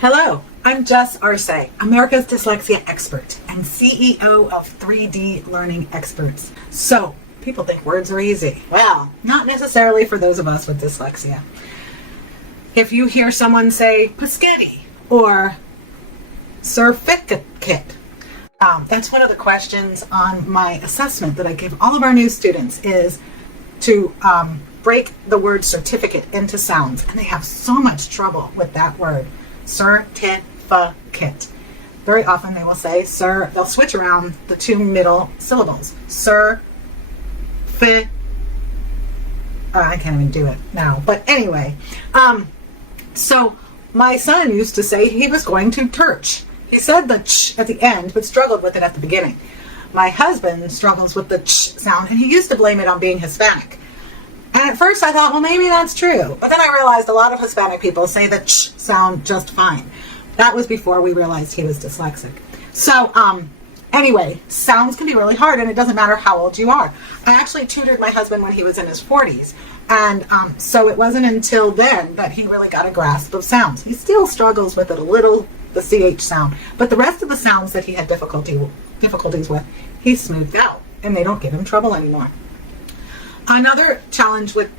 Hello, I'm Jess Arce, America's dyslexia expert and CEO of 3D Learning Experts. So, people think words are easy. Well, not necessarily for those of us with dyslexia. If you hear someone say Paschetti or certificate, that's one of the questions on my assessment that I give all of our new students is to break the word certificate into sounds. And they have so much trouble with that word. Certificate. Very often they will say they'll switch around the two middle syllables. I can't even do it now. But anyway, so my son used to say he was going to church. He said the ch at the end, but struggled with it at the beginning. My husband struggles with the ch sound, and he used to blame it on being Hispanic. And at first I thought, well, maybe that's true. But then I realized a lot of Hispanic people say the ch sound just fine. That was before we realized he was dyslexic. So, anyway, sounds can be really hard, and it doesn't matter how old you are. I actually tutored my husband when he was in his 40s. And so it wasn't until then that he really got a grasp of sounds. He still struggles with it a little, the CH sound. But the rest of the sounds that he had difficulties with, he smoothed out. And they don't give him trouble anymore. Another challenge with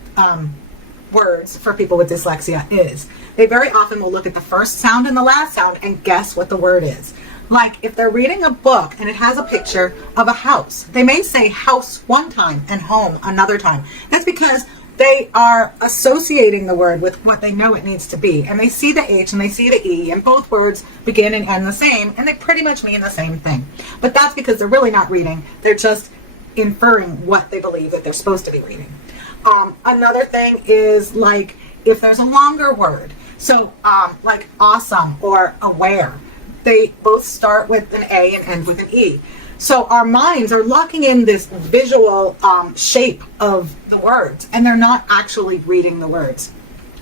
words for people with dyslexia is they very often will look at the first sound and the last sound and guess what the word is. Like if they're reading a book and it has a picture of a house, they may say house one time and home another time. That's because they are associating the word with what they know it needs to be. And they see the H and they see the E, and both words begin and end the same, and they pretty much mean the same thing. But that's because they're really not reading. They're just inferring what they believe that they're supposed to be reading. Another thing is like if there's a longer word, so like awesome or aware, they both start with an A and end with an E. So our minds are locking in this visual shape of the words, and they're not actually reading the words.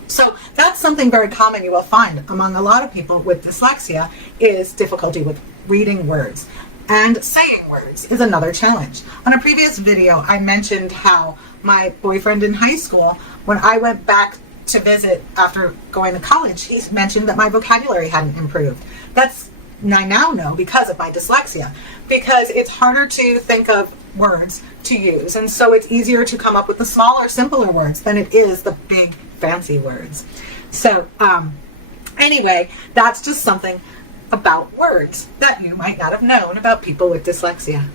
So that's something very common you will find among a lot of people with dyslexia is difficulty with reading words. And saying words is another challenge. On a previous video, I mentioned how my boyfriend in high school, when I went back to visit after going to college, he mentioned that my vocabulary hadn't improved. I now know because of my dyslexia, because it's harder to think of words to use. And so it's easier to come up with the smaller, simpler words than it is the big, fancy words. So anyway, that's just something about words that you might not have known about people with dyslexia.